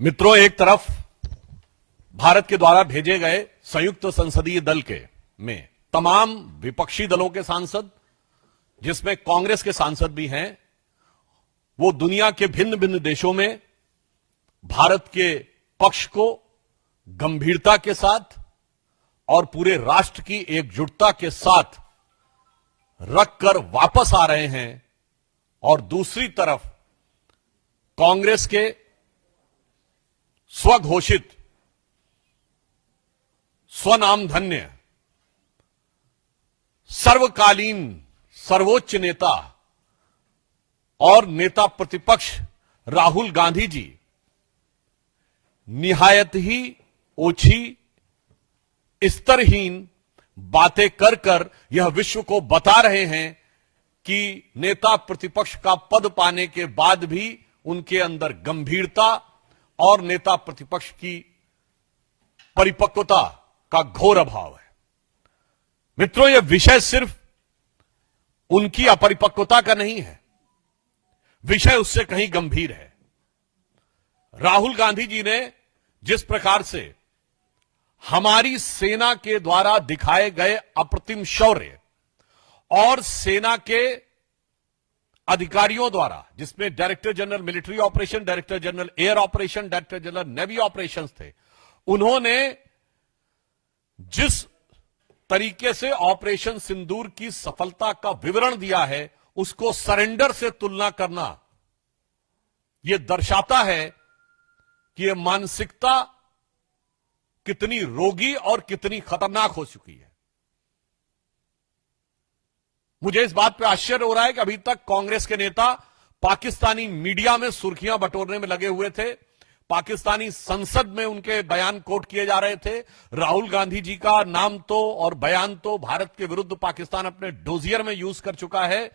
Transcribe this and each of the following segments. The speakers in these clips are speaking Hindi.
मित्रों, एक तरफ भारत के द्वारा भेजे गए संयुक्त संसदीय दल के में तमाम विपक्षी दलों के सांसद, जिसमें कांग्रेस के सांसद भी हैं, वो दुनिया के भिन्न भिन्न देशों में भारत के पक्ष को गंभीरता के साथ और पूरे राष्ट्र की एकजुटता के साथ रखकर वापस आ रहे हैं। और दूसरी तरफ कांग्रेस के स्वघोषित स्वनामधन्य सर्वकालीन सर्वोच्च नेता और नेता प्रतिपक्ष राहुल गांधी जी निहायत ही ओछी स्तरहीन बातें कर कर यह विश्व को बता रहे हैं कि नेता प्रतिपक्ष का पद पाने के बाद भी उनके अंदर गंभीरता और नेता प्रतिपक्ष की परिपक्वता का घोर अभाव है। मित्रों, यह विषय सिर्फ उनकी अपरिपक्वता का नहीं है, विषय उससे कहीं गंभीर है। राहुल गांधी जी ने जिस प्रकार से हमारी सेना के द्वारा दिखाए गए अप्रतिम शौर्य और सेना के अधिकारियों द्वारा, जिसमें director general military operation, director general air operation, director general navy operations थे, उन्होंने जिस तरीके से ऑपरेशन सिंदूर की सफलता का विवरण दिया है, उसको सरेंडर से तुलना करना यह दर्शाता है कि यह मानसिकता कितनी रोगी और कितनी खतरनाक हो चुकी है। मुझे इस बात पे आश्चर्य हो रहा है कि अभी तक कांग्रेस के नेता पाकिस्तानी मीडिया में सुर्खियां बटोरने में लगे हुए थे, पाकिस्तानी संसद में उनके बयान कोट किए जा रहे थे। राहुल गांधी जी का नाम तो और बयान तो भारत के विरुद्ध पाकिस्तान अपने डोजियर में यूज कर चुका है,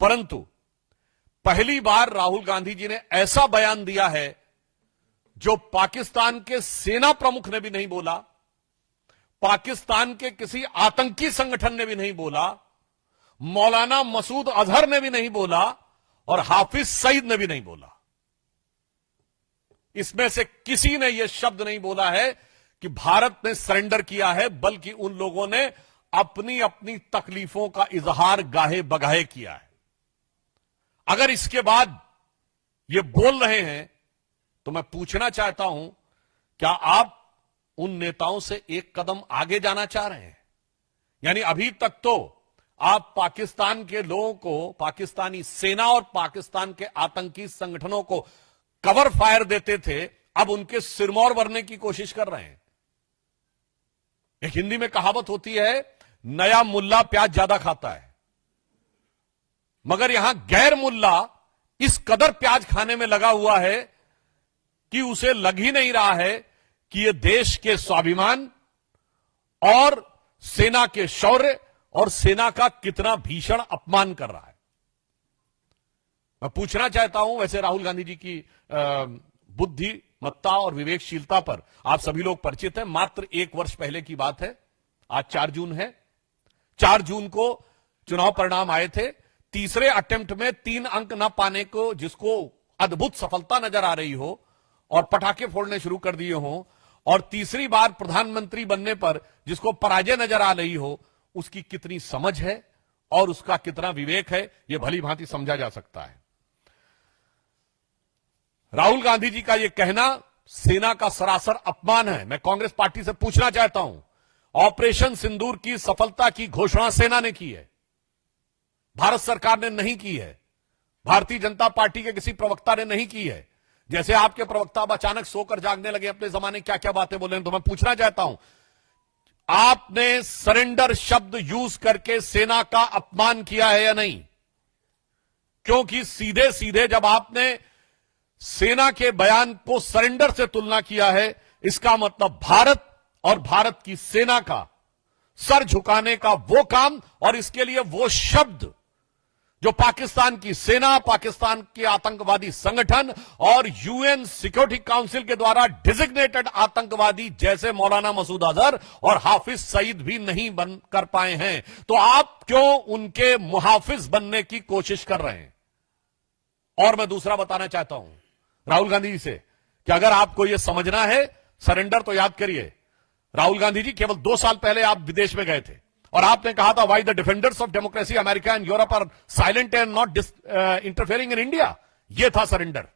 परंतु पहली बार राहुल गांधी जी ने ऐसा बयान दिया है जो पाकिस्तान के सेना प्रमुख ने भी नहीं बोला, पाकिस्तान के किसी आतंकी संगठन ने भी नहीं बोला, मौलाना मसूद अजहर ने भी नहीं बोला और हाफिज सईद ने भी नहीं बोला। इसमें से किसी ने यह शब्द नहीं बोला है कि भारत ने सरेंडर किया है, बल्कि उन लोगों ने अपनी अपनी तकलीफों का इजहार गाहे बगाहे किया है। अगर इसके बाद ये बोल रहे हैं तो मैं पूछना चाहता हूं, क्या आप उन नेताओं से एक कदम आगे जाना चाह रहे हैं? यानी अभी तक तो आप पाकिस्तान के लोगों को, पाकिस्तानी सेना और पाकिस्तान के आतंकी संगठनों को कवर फायर देते थे, अब उनके सिरमौर भरने की कोशिश कर रहे हैं। एक हिंदी में कहावत होती है, नया मुल्ला प्याज ज्यादा खाता है, मगर यहां गैर मुल्ला इस कदर प्याज खाने में लगा हुआ है कि उसे लग ही नहीं रहा है कि यह देश के स्वाभिमान और सेना के शौर्य और सेना का कितना भीषण अपमान कर रहा है। मैं पूछना चाहता हूं, वैसे राहुल गांधी जी की बुद्धिमत्ता और विवेकशीलता पर आप सभी लोग परिचित हैं। मात्र एक वर्ष पहले की बात है, आज 4 जून है। 4 जून को चुनाव परिणाम आए थे। तीसरे अटेम्प्ट में 3 अंक न पाने को, जिसको अद्भुत सफलता नजर आ रही हो और पटाखे फोड़ने शुरू कर दिए हो, और तीसरी बार प्रधानमंत्री बनने पर जिसको पराजय नजर आ रही हो, उसकी कितनी समझ है और उसका कितना विवेक है, यह भली भांति समझा जा सकता है। राहुल गांधी जी का यह कहना सेना का सरासर अपमान है। मैं कांग्रेस पार्टी से पूछना चाहता हूं, ऑपरेशन सिंदूर की सफलता की घोषणा सेना ने की है, भारत सरकार ने नहीं की है, भारतीय जनता पार्टी के किसी प्रवक्ता ने नहीं की है। जैसे आपके प्रवक्ता अब अचानक सोकर जागने लगे, अपने जमाने क्या क्या बातें बोले, तो मैं पूछना चाहता हूं, आपने सरेंडर शब्द यूज करके सेना का अपमान किया है या नहीं? क्योंकि सीधे सीधे जब आपने सेना के बयान को सरेंडर से तुलना किया है, इसका मतलब भारत और भारत की सेना का सर झुकाने का वो काम और इसके लिए वो शब्द जो पाकिस्तान की सेना, पाकिस्तान के आतंकवादी संगठन और यूएन सिक्योरिटी काउंसिल के द्वारा डिजिग्नेटेड आतंकवादी जैसे मौलाना मसूद अजहर और हाफिज सईद भी नहीं बन कर पाए हैं, तो आप क्यों उनके मुहाफिज बनने की कोशिश कर रहे हैं? और मैं दूसरा बताना चाहता हूं राहुल गांधी जी से कि अगर आपको यह समझना है सरेंडर, तो याद करिए राहुल गांधी जी केवल 2 साल पहले आप विदेश में गए थे और आपने कहा था why the defenders of democracy America and Europe are silent and not interfering in India. यह था सरेंडर।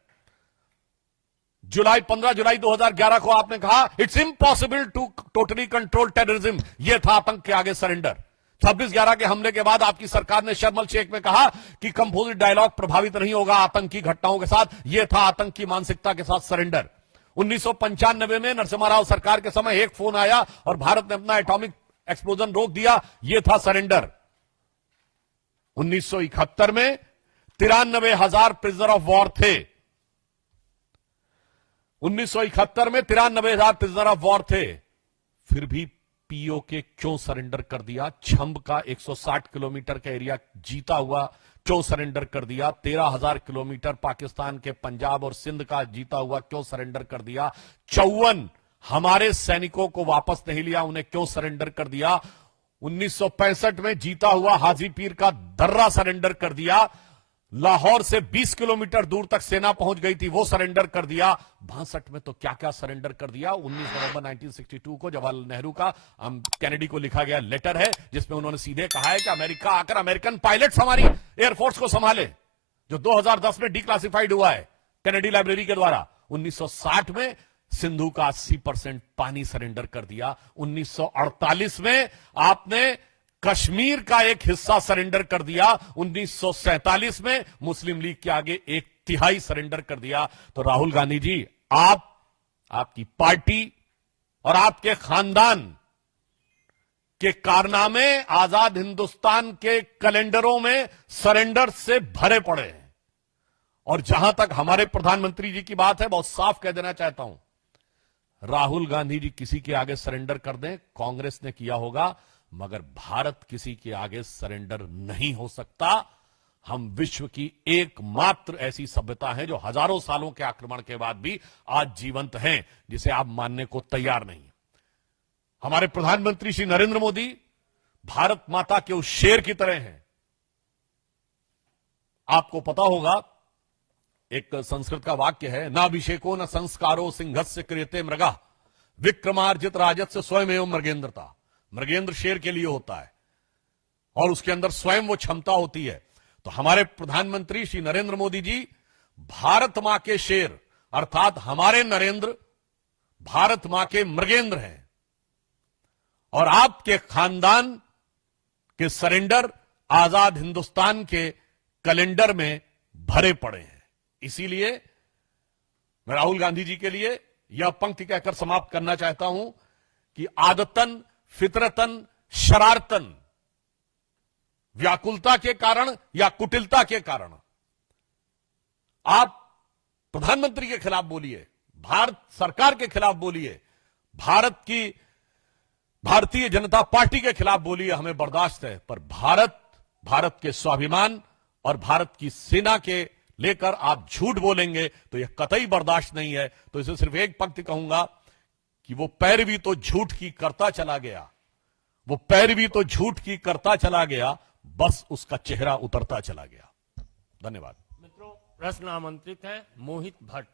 15 जुलाई 2011 को आपने कहा it's impossible to totally control terrorism. यह था आतंक के आगे सरेंडर। 26/11 के हमले के बाद आपकी सरकार ने शर्म अल शेख में कहा कि कंपोजिट डायलॉग प्रभावित नहीं होगा आतंकी घटनाओं के साथ। यह था आतंक की मानसिकता के साथ सरेंडर। 1995 में नरसिम्हा राव सरकार के समय एक फोन आया और भारत ने अपना एटॉमिक एक्सप्लोजन रोक दिया। यह था सरेंडर। 1971 में 93,000 प्रिजनर ऑफ वॉर थे। 1971 में 93,000 प्रिजनर ऑफ वॉर थे। फिर भी पीओके क्यों सरेंडर कर दिया? छंब का 160 किलोमीटर का एरिया जीता हुआ क्यों सरेंडर कर दिया? 13,000 किलोमीटर पाकिस्तान के पंजाब और सिंध का जीता हुआ क्यों सरेंडर कर दिया? 54 हमारे सैनिकों को वापस नहीं लिया, उन्हें क्यों सरेंडर कर दिया? 1965 में जीता हुआ हाजीपीर का दर्रा सरेंडर कर दिया। लाहौर से 20 किलोमीटर दूर तक सेना पहुंच गई थी, वो सरेंडर कर दिया। 62 में तो क्या क्या सरेंडर कर दिया। 19 नवंबर 1962 को जवाहरलाल नेहरू का कैनेडी को लिखा गया लेटर है जिसमें उन्होंने सीधे कहा है कि अमेरिका आकर अमेरिकन पायलट्स हमारी एयरफोर्स को संभाले, जो 2010 में डिक्लासिफाइड हुआ है कैनेडी लाइब्रेरी के द्वारा। 1960 में सिंधु का 80% पानी सरेंडर कर दिया। 1948 में आपने कश्मीर का एक हिस्सा सरेंडर कर दिया। 1947 में मुस्लिम लीग के आगे 1/3 सरेंडर कर दिया। तो राहुल गांधी जी, आपकी पार्टी और आपके खानदान के कारनामे आजाद हिंदुस्तान के कैलेंडरों में सरेंडर से भरे पड़े हैं। और जहां तक हमारे प्रधानमंत्री जी की बात है, बहुत साफ कह देना चाहता हूं, राहुल गांधी जी किसी के आगे सरेंडर कर दें, कांग्रेस ने किया होगा, मगर भारत किसी के आगे सरेंडर नहीं हो सकता। हम विश्व की एकमात्र ऐसी सभ्यता है जो हजारों सालों के आक्रमण के बाद भी आज जीवंत है, जिसे आप मानने को तैयार नहीं। हमारे प्रधानमंत्री श्री नरेंद्र मोदी भारत माता के उस शेर की तरह हैं। आपको पता होगा एक संस्कृत का वाक्य है, नाभिषेको न संस्कारो सिंहस्य क्रियते मृगा विक्रमार्जित राजस्य स्वयं एवं मृगेंद्रता। मृगेंद्र शेर के लिए होता है और उसके अंदर स्वयं वो क्षमता होती है। तो हमारे प्रधानमंत्री श्री नरेंद्र मोदी जी भारत मां के शेर अर्थात हमारे नरेंद्र भारत मां के मृगेंद्र हैं। और आपके खानदान के सरेंडर आजाद हिंदुस्तान के कैलेंडर में भरे पड़े हैं। इसीलिए मैं राहुल गांधी जी के लिए यह पंक्ति कहकर समाप्त करना चाहता हूं कि आदतन, फितरतन, शरारतन, व्याकुलता के कारण या कुटिलता के कारण आप प्रधानमंत्री के खिलाफ बोलिए, भारत सरकार के खिलाफ बोलिए, भारतीय जनता पार्टी के खिलाफ बोलिए, हमें बर्दाश्त है। पर भारत के स्वाभिमान और भारत की सेना के लेकर आप झूठ बोलेंगे तो यह कतई बर्दाश्त नहीं है। तो इसे सिर्फ एक पंक्ति कहूंगा कि वो पैरवी तो झूठ की करता चला गया, वो पैरवी तो झूठ की करता चला गया, बस उसका चेहरा उतरता चला गया। धन्यवाद। मित्रों, प्रश्न आमंत्रित है मोहित Bhatt.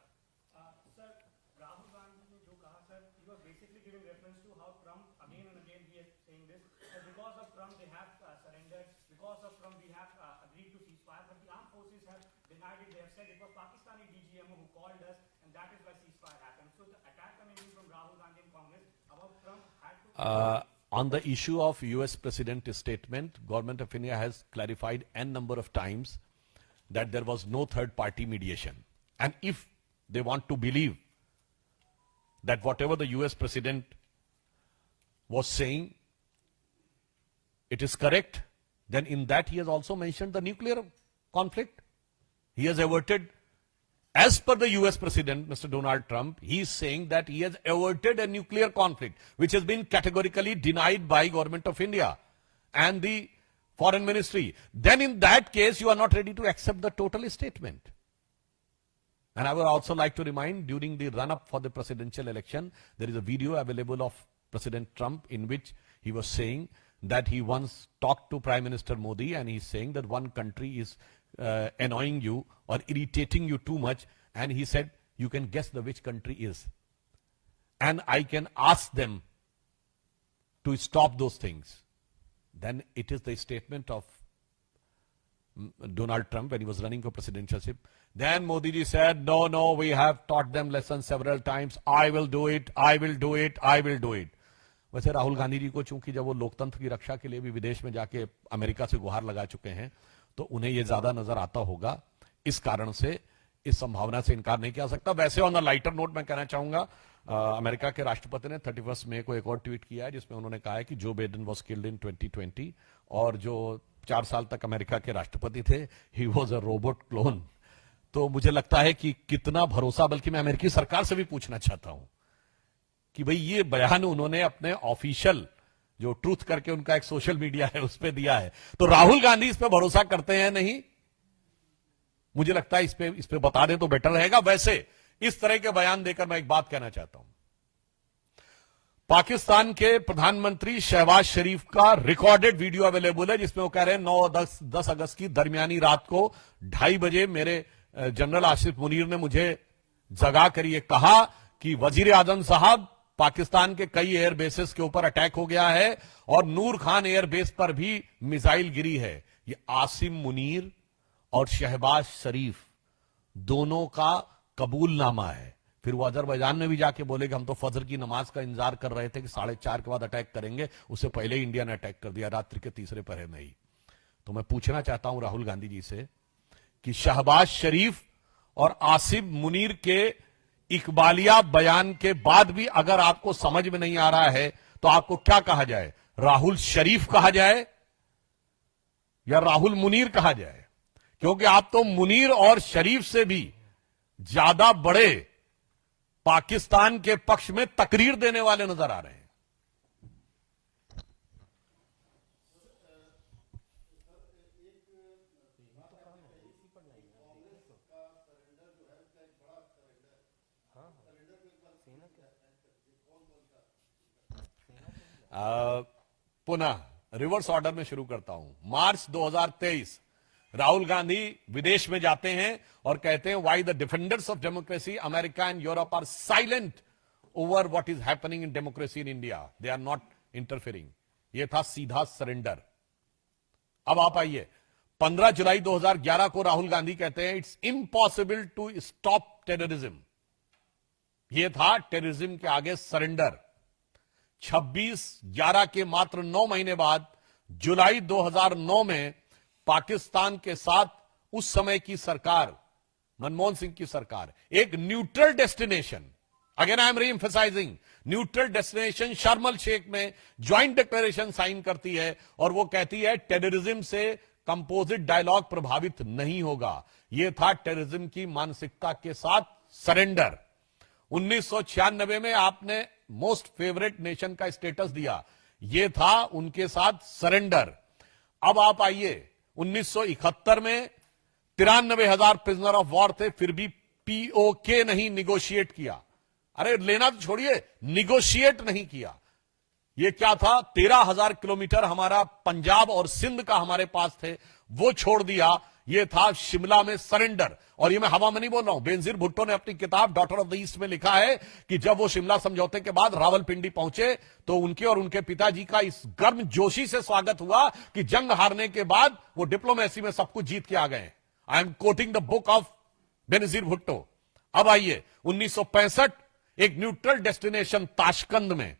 On the issue of US President statement, Government of India has clarified n number of times that there was no third party mediation. And if they want to believe that whatever the US President was saying, it is correct, then in that he has also mentioned the nuclear conflict. He has averted, as per the US President, Mr. Donald Trump, he is saying that he has averted a nuclear conflict, which has been categorically denied by Government of India and the Foreign Ministry. Then in that case, you are not ready to accept the total statement. And I would also like to remind, during the run-up for the presidential election, there is a video available of President Trump in which he was saying that he once talked to Prime Minister Modi and he's saying that one country is annoying you or irritating you too much, and he said you can guess the which country is. And I can ask them to stop those things. Then it is the statement of Donald Trump when he was running for presidentialship. Then Modi ji said, no, we have taught them lessons several times. I will do it. वैसे राहुल गांधी जी को चूंकि जब वो लोकतंत्र की रक्षा के लिए भी विदेश में जाके अमेरिका से गुहार लगा चुके हैं, तो उन्हें ये ज्यादा नजर आता होगा. इस कारण से इस संभावना से इनकार नहीं किया सकता. वैसे ऑन द लाइटर नोट मैं कहना चाहूंगा, अमेरिका के राष्ट्रपति ने 31 मई को एक और ट्वीट किया है जिसमें उन्होंने कहा है कि Joe Biden was killed in 2020 और जो 4 साल तक अमेरिका के राष्ट्रपति थे, he was a robot clone. तो मुझे लगता है कि कितना भरोसा, बल्कि मैं अमेरिकी सरकार से भी पूछना चाहता हूं कि भाई ये बयान उन्होंने अपने ऑफिशियल जो ट्रूथ करके उनका एक सोशल मीडिया है उस पर दिया है, तो राहुल गांधी इस पे भरोसा करते हैं नहीं? मुझे लगता है इस पे बता दें तो बेटर रहेगा. वैसे इस तरह के बयान देकर मैं एक बात कहना चाहता हूं. पाकिस्तान के प्रधानमंत्री शहबाज शरीफ का रिकॉर्डेड वीडियो अवेलेबल है जिसमें वो कह रहे हैं 9-10 अगस्त की दरमियानी रात को 2:30 बजे मेरे जनरल आसिफ मुनीर ने मुझे जगा कर ये कहा कि वजीर आजम साहब, पाकिस्तान के कई एयर बेसेस के ऊपर अटैक हो गया है और नूर खान एयर बेस पर भी मिसाइल गिरी है. ये आसिम मुनीर और शहबाज शरीफ दोनों का कबूलनामा है. फिर वो अजरबैजान में भी जाके बोले कि हम तो फजर की नमाज का इंतजार कर रहे थे कि 4:30 के बाद अटैक करेंगे, उससे पहले ही इंडिया ने अटैक कर दिया रात्रि के तीसरे पहर में ही. तो मैं पूछना चाहता हूं राहुल गांधी जी से कि शहबाज शरीफ और आसिम मुनीर के इकबालिया बयान के बाद भी अगर आपको समझ में नहीं आ रहा है तो आपको क्या कहा जाए? राहुल शरीफ कहा जाए या राहुल मुनीर कहा जाए? क्योंकि आप तो मुनीर और शरीफ से भी ज्यादा बड़े पाकिस्तान के पक्ष में तकरीर देने वाले नजर आ रहे हैं. पुनः रिवर्स ऑर्डर में शुरू करता हूं. मार्च 2023 राहुल गांधी विदेश में जाते हैं और कहते हैं why the defenders of democracy America and Europe are silent over what is happening in democracy in India, they are not interfering. यह था सीधा सरेंडर. अब आप आइए, 15 जुलाई 2011 को राहुल गांधी कहते हैं it's impossible to stop terrorism. यह था टेररिज्म के आगे सरेंडर. 26/11 के मात्र 9 महीने बाद जुलाई 2009 में पाकिस्तान के साथ उस समय की सरकार, मनमोहन सिंह की सरकार, एक neutral destination, again I am री एम्फसाइजिंग, न्यूट्रल डेस्टिनेशन शर्म शेख में ज्वाइंट डिक्लेरेशन साइन करती है और वो कहती है टेररिज्म से कंपोजिट डायलॉग प्रभावित नहीं होगा. यह था टेररिज्म की मानसिकता के साथ सरेंडर. 1996 में आपने मोस्ट फेवरेट नेशन का स्टेटस दिया, यह था उनके साथ सरेंडर. अब आप आइए, 1971 में 93,000 प्रिजनर ऑफ वॉर थे, फिर भी पीओके नहीं निगोशिएट किया. अरे लेना तो छोड़िए, निगोशिएट नहीं किया. यह क्या था? 13,000 किलोमीटर हमारा पंजाब और सिंध का हमारे पास थे, वो छोड़ दिया. यह था शिमला में सरेंडर. और ये मैं हवा में नहीं बोल रहा हूं, बेनजीर भुट्टो ने अपनी किताब डॉटर ऑफ द ईस्ट में लिखा है कि जब वो शिमला समझौते के बाद रावलपिंडी पहुंचे तो उनके और उनके पिताजी का इस गर्म जोशी से स्वागत हुआ कि जंग हारने के बाद वो डिप्लोमेसी में सब कुछ जीत के आ गए. I am quoting the book of Benazir Bhutto. अब आइए, 1965 एक न्यूट्रल डेस्टिनेशन ताशकंद में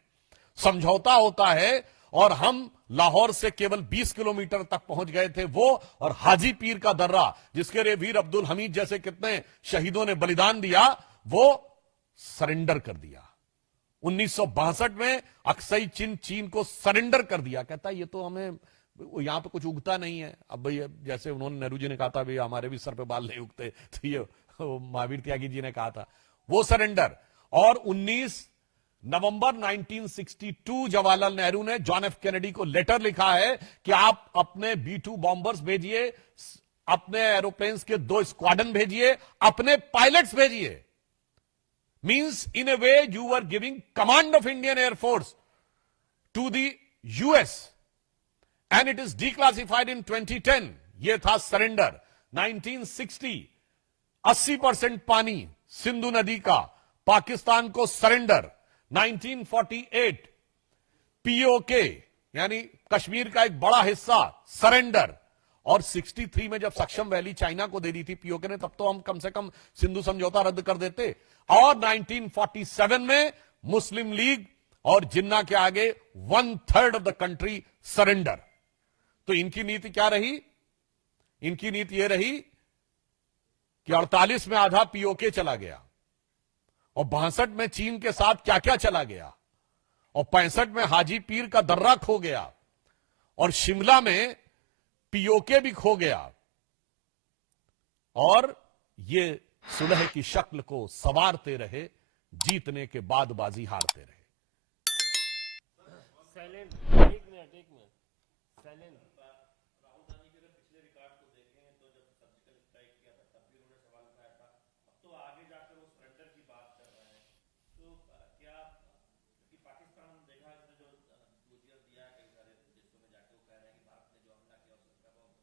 समझौता होता है और हम लाहौर से केवल 20 किलोमीटर तक पहुंच गए थे. वो और हाजी पीर का दर्रा, जिसके लिए वीर अब्दुल हमीद जैसे कितने शहीदों ने बलिदान दिया, वो सरेंडर कर दिया. 1962 में अक्सई चीन को सरेंडर कर दिया. कहता ये तो हमें यहां पे कुछ उगता नहीं है. अब भाई जैसे उन्होंने नेहरू जी ने कहा था भाई हमारे भी सर पे बाल नहीं उगते, तो ये महावीर त्यागी जी ने कहा था, वो सरेंडर. और 19 नवंबर 1962 जवाहरलाल नेहरू ने जॉन एफ कैनेडी को लेटर लिखा है कि आप अपने B-2 बॉम्बर्स भेजिए, अपने एरोप्लेन्स के 2 स्क्वाड्रन भेजिए, अपने पायलट्स भेजिए. Means in a way you are giving command of Indian air force to the US and it is declassified in 2010. यह था सरेंडर. 1960 80% पानी सिंधु नदी का पाकिस्तान को सरेंडर, 1948 पीओके यानी कश्मीर का एक बड़ा हिस्सा सरेंडर, और 63 में जब सक्षम वैली चाइना को दे दी थी पीओके ने, तब तो हम कम से कम सिंधु समझौता रद्द कर देते। और 1947 में मुस्लिम लीग और जिन्ना के आगे 1/3 ऑफ द कंट्री सरेंडर। तो इनकी नीति क्या रही? इनकी नीति यह रही कि 48 में आधा पीओके चला गया, और 62 में चीन के साथ क्या क्या चला गया, और 65 में हाजी पीर का दर्रा खो गया, और शिमला में पीओके भी खो गया, और ये सुलह की शक्ल को संवारते रहे, जीतने के बाद बाजी हारते रहे। साइलेंट, एक मिनट साइलेंट। राहुल गांधी के अगर पिछले रिकॉर्ड को देखें तो जब सर्जिकल स्ट्राइक किया था तब भी उन्होंने सवाल उठाया था। अब तो आगे जाकर वो सरेंडर की बात कर रहे हैं। तो क्या कि पाकिस्तान देखा इसने जो दूजियत दिया है कई सारे देशों में जाके, वो कह रहे हैं कि भारत ने जो हमला किया उसका बहुत नुकसान हुआ,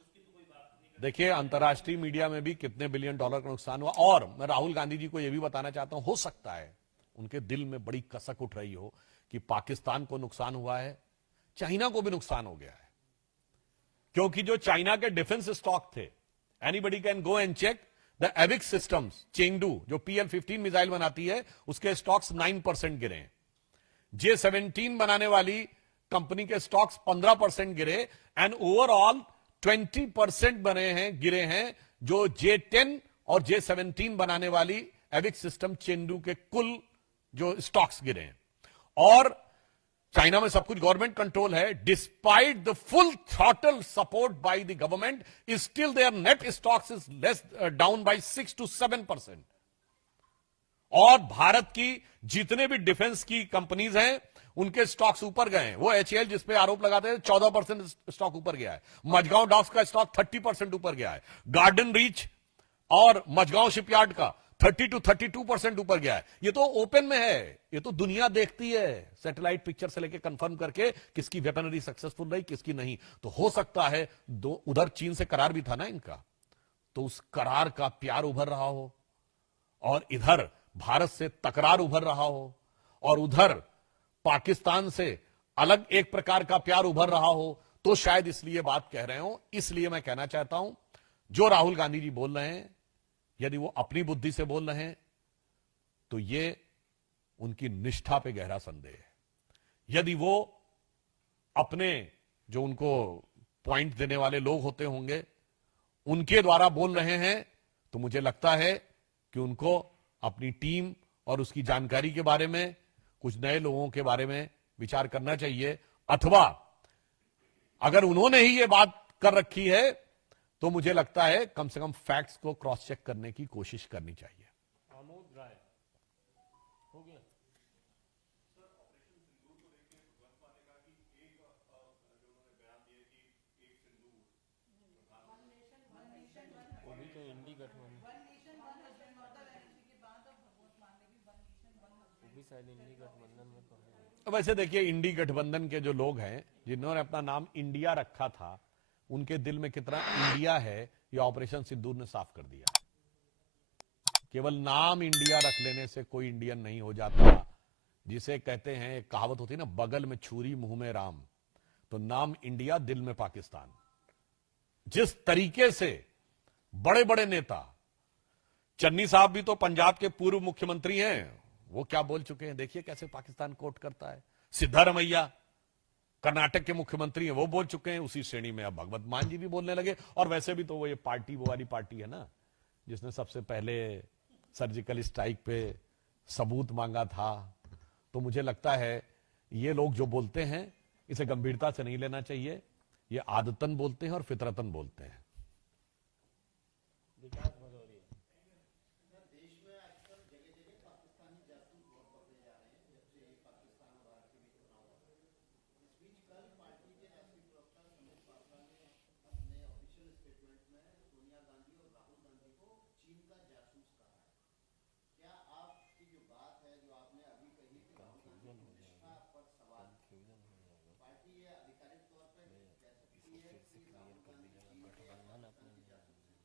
उसकी तो कोई बात नहीं। देखिए, अंतर्राष्ट्रीय मीडिया में भी कितने बिलियन डॉलर का नुकसान हुआ, और मैं राहुल गांधी जी को यह भी बताना चाहता हूं, हो सकता है उनके दिल में बड़ी कसक उठ रही हो कि पाकिस्तान को नुकसान हुआ है, चाइना को भी नुकसान हो गया है, क्योंकि जो चाइना के डिफेंस स्टॉक थे, anybody can go and check the AVIC's systems, Chengdu जो PL-15 मिसाइल बनाती है, उसके स्टॉक्स 9% गिरे हैं। J-17 बनाने वाली कंपनी के स्टॉक्स 15% गिरे, एंड ओवरऑल 20% गिरे हैं जो J-10 और J-17 बनाने वाली एविक्स सिस्टम चेंगडू के कुल जो स्टॉक्स गिरे हैं। और चाइना में सब कुछ गवर्नमेंट कंट्रोल है, despite the full throttle support by the government, still there net stocks is less down by 6 to 7%। और भारत की जितने भी डिफेंस की कंपनीज हैं उनके स्टॉक्स ऊपर गए हैं। वो HAL जिसपे आरोप लगाते हैं 14% स्टॉक ऊपर गया है। मझगांव डॉक्स का स्टॉक 30% ऊपर गया है। गार्डन रीच और मझगांव शिपयार्ड का 30 to 32% ऊपर गया है। ये तो ओपन में है, ये तो दुनिया देखती है, सैटेलाइट पिक्चर से लेके कंफर्म करके किसकी वेपनरी सक्सेसफुल रही किसकी नहीं। तो हो सकता है उधर चीन से करार भी था ना इनका, तो उस करार का प्यार उभर रहा हो, और इधर भारत से तकरार उभर रहा हो, और उधर पाकिस्तान से अलग एक प्रकार का प्यार उभर रहा हो, तो शायद इसलिए बात कह रहे हो। इसलिए मैं कहना चाहता हूं, जो राहुल गांधी जी बोल रहे हैं, यदि वो अपनी बुद्धि से बोल रहे हैं तो ये उनकी निष्ठा पे गहरा संदेह है। यदि वो अपने जो उनको पॉइंट देने वाले लोग होते होंगे उनके द्वारा बोल रहे हैं, तो मुझे लगता है कि उनको अपनी टीम और उसकी जानकारी के बारे में, कुछ नए लोगों के बारे में विचार करना चाहिए, अथवा अगर उन्होंने ही ये बात कर रखी है तो मुझे लगता है कम से कम फैक्ट्स को क्रॉस चेक करने की कोशिश करनी चाहिए। आमोद राय हो गया। वो भी तो इंडी गठबंधन, वो भी शायद इंडी गठबंधन में तो है। वैसे देखिए, इंडी गठबंधन के जो लोग हैं जिन्होंने अपना नाम इंडिया रखा था, उनके दिल में कितना इंडिया है ये ऑपरेशन सिंदूर ने साफ कर दिया। केवल नाम इंडिया रख लेने से कोई इंडियन नहीं हो जाता। जिसे कहते हैं, एक कहावत होती है ना, बगल में छुरी मुंह में राम, तो नाम इंडिया दिल में पाकिस्तान। जिस तरीके से बड़े बड़े नेता, चन्नी साहब भी तो पंजाब के पूर्व मुख्यमंत्री हैं, वो क्या बोल चुके हैं, देखिए कैसे पाकिस्तान कोट करता है। सिद्धारमैया कर्नाटक के मुख्यमंत्री हैं, वो बोल चुके हैं। उसी श्रेणी में अब भगवत मान जी भी बोलने लगे। और वैसे भी तो वो ये पार्टी, वो वाली पार्टी है ना जिसने सबसे पहले सर्जिकल स्ट्राइक पे सबूत मांगा था। तो मुझे लगता है ये लोग जो बोलते हैं इसे गंभीरता से नहीं लेना चाहिए। ये आदतन बोलते हैं और फितरतन बोलते हैं। विकास भदौरिया। देश में आजकल जगह जगह पाकिस्तानी जासूस बहुत पकड़े जा रहे हैं, जब से पाकिस्तान और भारत के बीच तनाव हुआ। इस बीच कल पार्टी के राष्ट्रीय प्रवक्ता संबित पात्रा ने अपने ऑफिशियल स्टेटमेंट में सोनिया गांधी और राहुल गांधी को चीन का जासूस कहा है। क्या आपकी जो बात है, जो आपने अभी कही कि राहुल गांधी की निष्ठा पर सवाल, पार्टी ये आधिकारिक तौर पर कह सकती है कि राहुल गांधी चीन के या पाकिस्तान के जासूस हैं?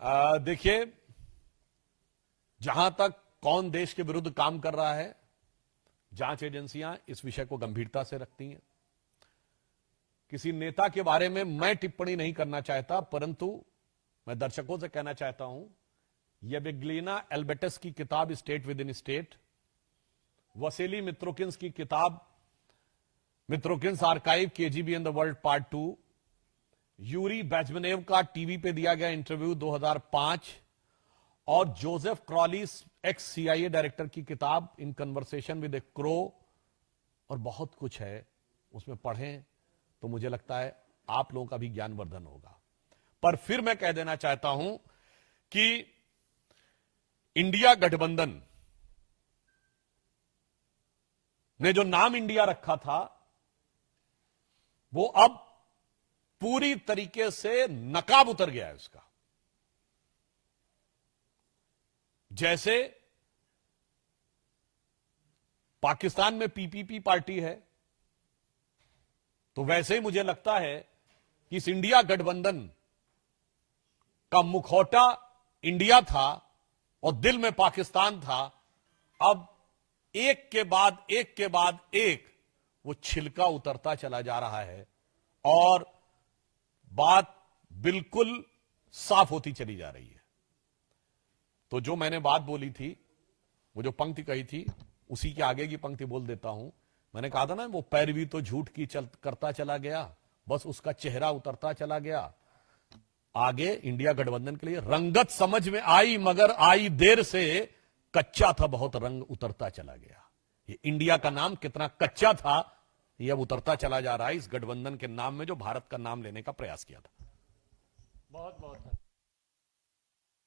देखिए, जहां तक कौन देश के विरुद्ध काम कर रहा है, जांच एजेंसियां इस विषय को गंभीरता से रखती हैं। किसी नेता के बारे में मैं टिप्पणी नहीं करना चाहता, परंतु मैं दर्शकों से कहना चाहता हूं, येविग्लिना एल्बेटस की किताब state within state, Vasili Mitrokhin's की किताब Mitrokhin's archive KGB in the world part 2, Yuri Bezmenov का टीवी पे दिया गया इंटरव्यू 2005, और Joseph Krollis ex CIA director की किताब in conversation with a crow, और बहुत कुछ है, उसमें पढ़ें तो मुझे लगता है आप लोगों का भी ज्ञानवर्धन होगा। पर फिर मैं कह देना चाहता हूं कि इंडिया गठबंधन ने जो नाम इंडिया रखा था, वो अब पूरी तरीके से नकाब उतर गया है उसका। जैसे पाकिस्तान में पीपीपी पार्टी है, तो वैसे ही मुझे लगता है कि इस इंडिया गठबंधन का मुखौटा इंडिया था और दिल में पाकिस्तान था। अब एक के बाद एक वो छिलका उतरता चला जा रहा है और बात बिल्कुल साफ होती चली जा रही है। तो जो मैंने बात बोली थी, वो जो पंक्ति कही थी, उसी के आगे की पंक्ति बोल देता हूं। मैंने कहा था ना, वो पैरवी तो झूठ की करता चला गया, बस उसका चेहरा उतरता चला गया। आगे इंडिया गठबंधन के लिए रंगत समझ में आई, मगर आई देर से, कच्चा था बहुत, रंग उतरता चला गया। ये इंडिया का नाम कितना कच्चा था, ये अब उतरता चला जा रहा है इस गठबंधन के नाम में जो भारत का नाम लेने का प्रयास किया था। बहुत बहुत